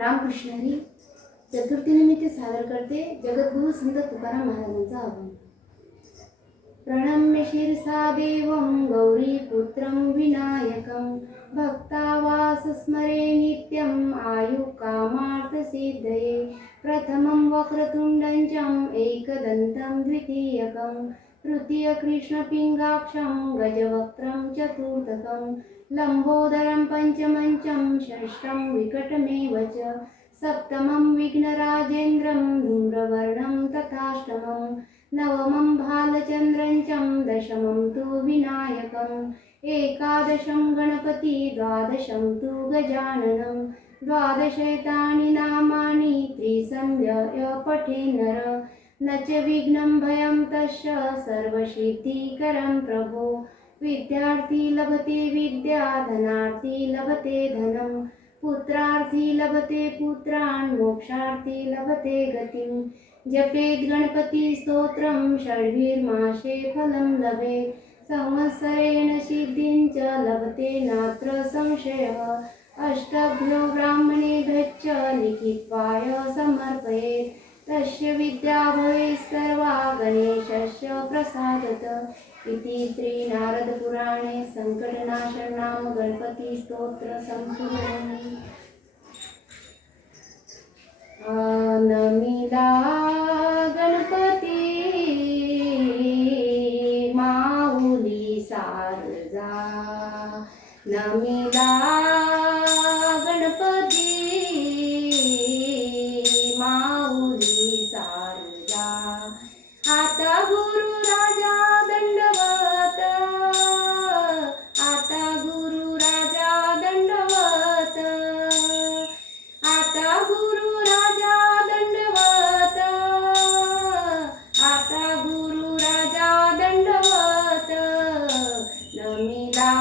रामकृष्ण हरी चतुर्थीनिमित्त सादर करते जगद्गुरु संत तुकाराम महाराजांचा अभंग। प्रणम्य शिरसा देवं गौरीपुत्रं विनायकं भक्तावास स्मरे नित्यं आयुकामार्थसिद्धये। प्रथमं वक्रतुण्डं च एकदन्तं द्वितीयकं तृतीय कृष्णपिङ्गाक्षं गजवक्त्रं चतुर्थकं लम्बोदरं पञ्चमं च षष्ठं विकटमेव च सप्तमं विघ्नराजेन्द्रं धूम्रवर्णं तथाष्टमं नवमं भालचन्द्रं च दशमं तु विनायकम् एकादशं गणपति द्वादशं तु गजाननं द्वादशैतानि नामानि त्रिसन्ध्य पठे नर न च विघ्नं भयं तस्य सर्वसिद्धिकरं प्रभो। विद्यार्थी लभते विद्या धनार्थी लभते धनं पुत्रार्थी लभते पुत्रान् मोक्षार्थी लभते गतिं। जपेत् गणपति स्तोत्रं षड्भिर्मासे फलं लभेत् संवत्सरेण सिद्धिं च लभते नात्र संशयः। अष्टभ्यो ब्राह्मणेभ्यश्च लिखित्वाय समर्पयेत् तस्य विद्या भवेत् सर्वा गणेशस्य प्रसादतः। इति श्री नारद पुराणे संकटनाशन नाम गणपति स्तोत्र संपूर्णे। नमिला गणपती माऊली सारजा नमिला गणपती माऊली सारजा। आता गुरु राजा दंडवत आता गुरु राजा दंडवत आता गुरु राजा दंडवत आता गुरु राजा दंडवत नमिला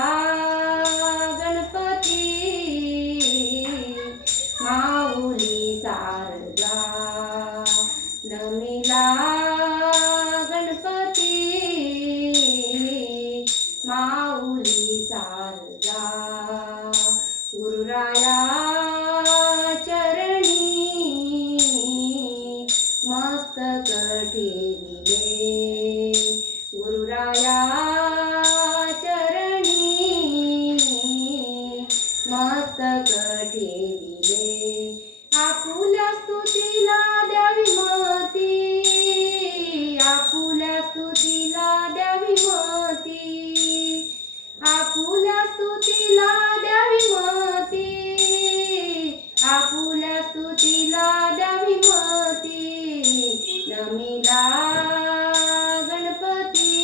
गणपती माऊली सारजा नमिला गणपती माऊली सारजा। गुरुराया चरणी मस्तक ठेविले गुरुराया चरणी मस्तक ठेविले। आपुल्या स्तुतीला द्यावी मती आपुल्या स्तुतीला द्यावी मती आपुल्या स्तुतीला द्यावी मती आपुल्या स्तुतीला द्यावी मती नमिला गणपती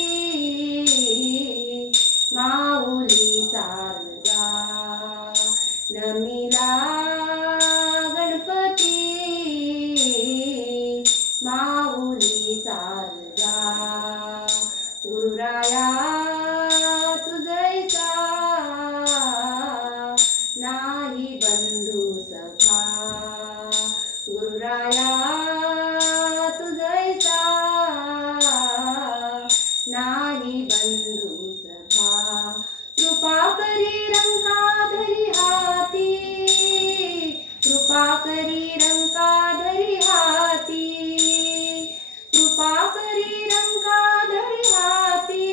माऊली सारजा नमिला गणपती माऊली सारजा। गुरुराया तुझैसा नाही बंधू सखा गुरुराया तुझैसा नाही बंधू सखा। कृपा करी रंकाधरी हाती कृपा करी रंकाधरी हाती कृपा करी रंकाधरी हाती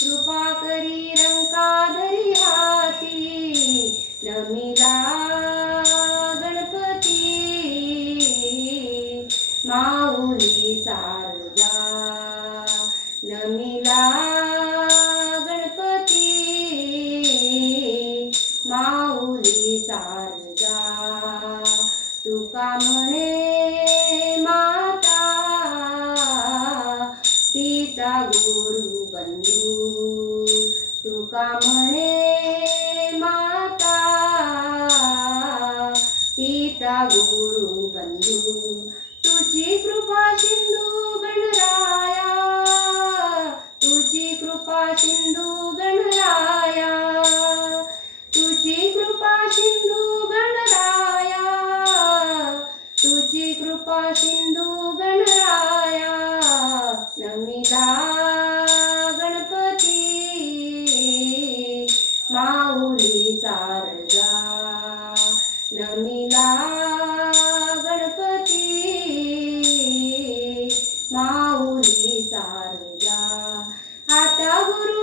कृपा करी रंकाधरी हाती नमिला गणपती माऊली सारजा नमिला गणपती माऊली सारजा। तुका म्हणे माता पिता गुरु बंधू तुका म्हणे माता पिता गुरु बंधू। तुझी कृपा सिंधू गणराया तुझी कृपा सिंधू गणराया तुझी कृपा सिंधू गणराया तुझी कृपा सिंधू गणराया नमिला गणपती माऊली सारजा नमिला आता गुरु